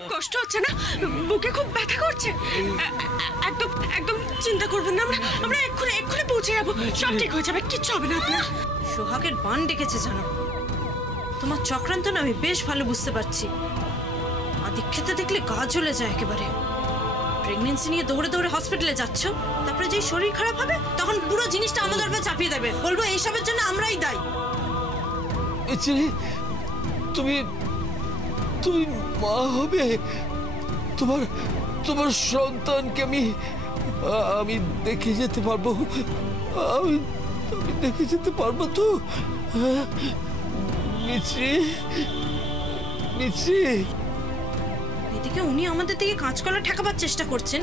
খুব কষ্ট হচ্ছে না? বুকে খুব ব্যথা করছে? একদম একদম চিন্তা করবেন না, আমরা এক্ষুনি পৌঁছে যাবো, সব ঠিক হয়ে যাবে, কিচ্ছু হবে না আপনার। সোহাগের বান ডেকেছে জানো, তোমার চক্রান্ত না আমি বেশ ভালো বুঝতে পারছি। আদিক্ষেতে দেখলে গা জ্বলে যায় একেবারে। প্রেগনেন্সি নিয়ে দৌড়ে দৌড়ে হসপিটালে যাচ্ছ, তারপরে যেই শরীর খারাপ হবে তখন পুরো জিনিসটা আমাদের উপর চাপিয়ে দেবে, বলবো এইসবের জন্য আমরাই দায়ী। তুমি তুমি মা হবে, তোমার সন্তানকে আমি দেখে যেতে পারবো? আমি দেখে যেতে পারবো তো? মিছরি এদিকে উনি আমাদের দিকে কাঁচকলা ঠেকাবার চেষ্টা করছেন,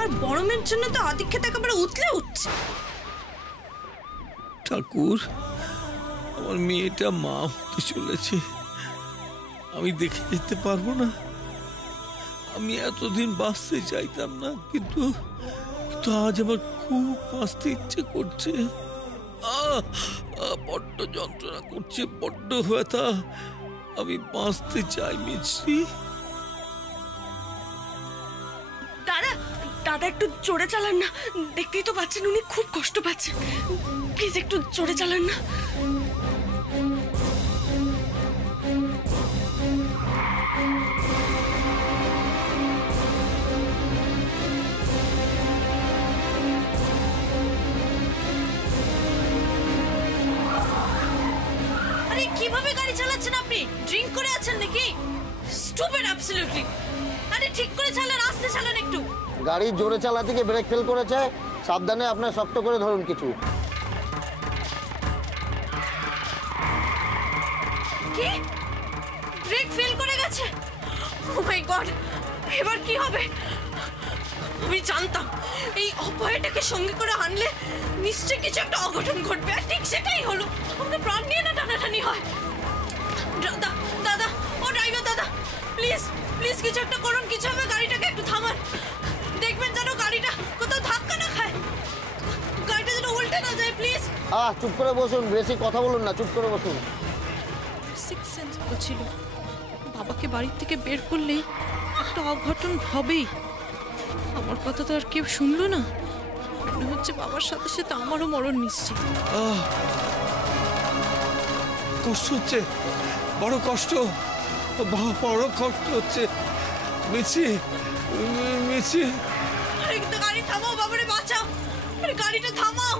আর বড়মের জন্য তো আদিক্ষেত একেবারে উতলে উঠছে। ঠাকুর, আমার মেয়েটা মা হতে চলেছে, আমি দেখে যেতে পারবো না। আমি এতদিন বাঁচতে চাইতাম না, কিন্তু আজ আমার খুব বাঁচতে ইচ্ছে করছে। বড্ড যন্ত্রণা করছে, বড্ড ব্যথা, আমি বাঁচতে চাই মিছরি। দাদা একটু জোরে চালান না, দেখতেই তো পাচ্ছেন উনি খুব কষ্ট পাচ্ছেন, প্লিজ একটু জোরে চালান না। আরে কিভাবে গাড়ি চালাচ্ছেন আপনি? ড্রিঙ্ক করে আছেন নাকি? Stupid absolutely. আরে ঠিক করে চালান, আস্তে চালান একটু। গাড়ি জোরে চালাতে গিয়ে ব্রেক ফেল করেছে, সাবধানে আপনার শক্ত করে ধরুন কিছু। কি ব্রেক ফেল করে গেছে? ও মাই গড, এবার কি হবে? আমি জানতাম এই অপয়াটাকে সঙ্গে করে আনলে নিশ্চয়ই কিছু একটা অঘটন ঘটবে, আর ঠিক সেটাই হলো। আমাকে প্রাণ নিয়ে না টানাটানি হয়। দাদা, ও ড্রাইভার দাদা, প্লিজ প্লিজ কিছু একটা করুন, কিছু হবে, গাড়িটাকে একটু থামান। দেখবেন যেন গাড়িটা কোথাও ধাক্কা না খায়, গাড়িটা যেন উল্টে না যায়, প্লিজ। চুপ করে বসুন, বেশি কথা বলুন না, চুপ করে বসুন। সিক্স সেন্স বলছিল বাবাকে বাড়ির থেকে বের করলেই একটা অঘটন হবেই। আমার কথা তো আর কেউ শুনলো না, মনে হচ্ছে বাবার সাথে সাথে আমারও মরণ নিশ্চিত। কষ্ট হচ্ছে, বড় কষ্ট হচ্ছে। মিছি গাড়ি থামাও, বাবারে বাঁচাও, গাড়িটা থামাও।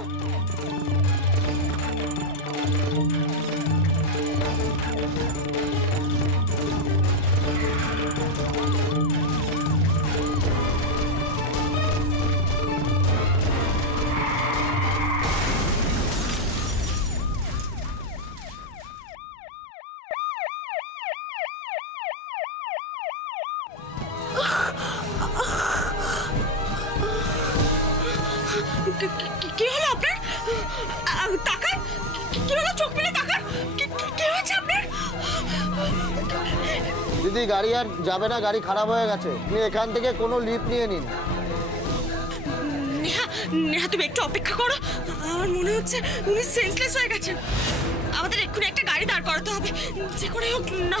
কি হলো আপনার? তাকান, কি হলো? চোখ মেলে তাকান, কি হয়েছে আপনার? দিদি, গাড়ি আর যাবে না, গাড়ি খারাপ হয়ে গেছে, আপনি এখান থেকে কোনো লিফট নিয়ে নিন। নেহা তুমি একটু অপেক্ষা করো, আমার মনে হচ্ছে উনি সেন্সলেস হয়ে গেছেন। আমাদের এক্ষুনি একটা গাড়ি দাঁড় করাতে হবে, যে করে হোক, না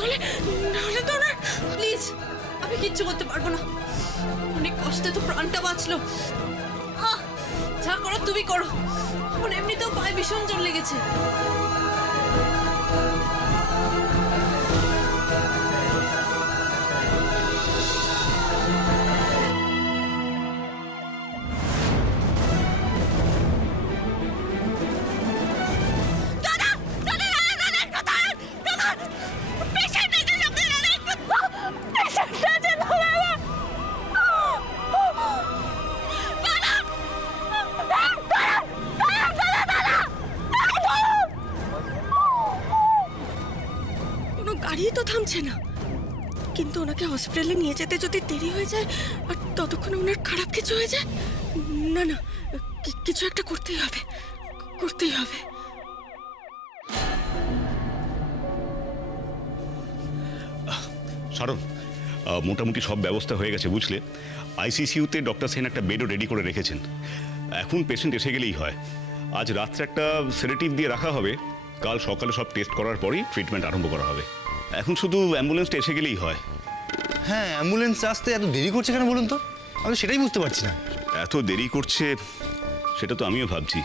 হলে তো না। প্লিজ, আমি কিচ্ছু করতে পারবো না, অনেক কষ্টে তো প্রাণটা বাঁচলো। যা করো তুমি করো, আমার এমনিতেও পায়ে ভীষণ জোর লেগেছে। গাড়ি তো থামছে না, কিন্তু ওনাকে হসপিটালে নিয়ে যেতে যদি দেরি হয়ে যায় আর ততক্ষণে ওনার খারাপ কিছু হয়ে যায়, না না, কিছু একটা করতেই হবে। সারণ, মোটামুটি সব ব্যবস্থা হয়ে গেছে বুঝলে। আইসিসিউতে ডক্টর সেন একটা বেডও রেডি করে রেখেছেন, এখন পেশেন্ট এসে গেলেই হয়। আজ রাত্রে একটা সেডেটিভ দিয়ে রাখা হবে, কাল সকালে সব টেস্ট করার পরেই ট্রিটমেন্ট আরম্ভ করা হবে। এখন শুধু অ্যাম্বুলেন্সটা এসে গেলেই হয়। হ্যাঁ, অ্যাম্বুলেন্স আসতে এত দেরি করছে কেন বলুন তো? আমি সেটাই বুঝতে পারছি না। এত দেরি করছে সেটা তো আমিও ভাবছি।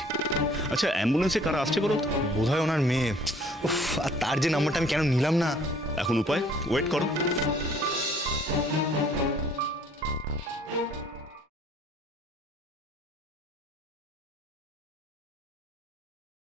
আচ্ছা, অ্যাম্বুলেন্সে কারা আসছে বলো তো? বোধহয় ওনার মেয়ে। উফ, আর তার যে নাম্বারটা আমি কেন নিলাম না। এখন উপায়, ওয়েট করো।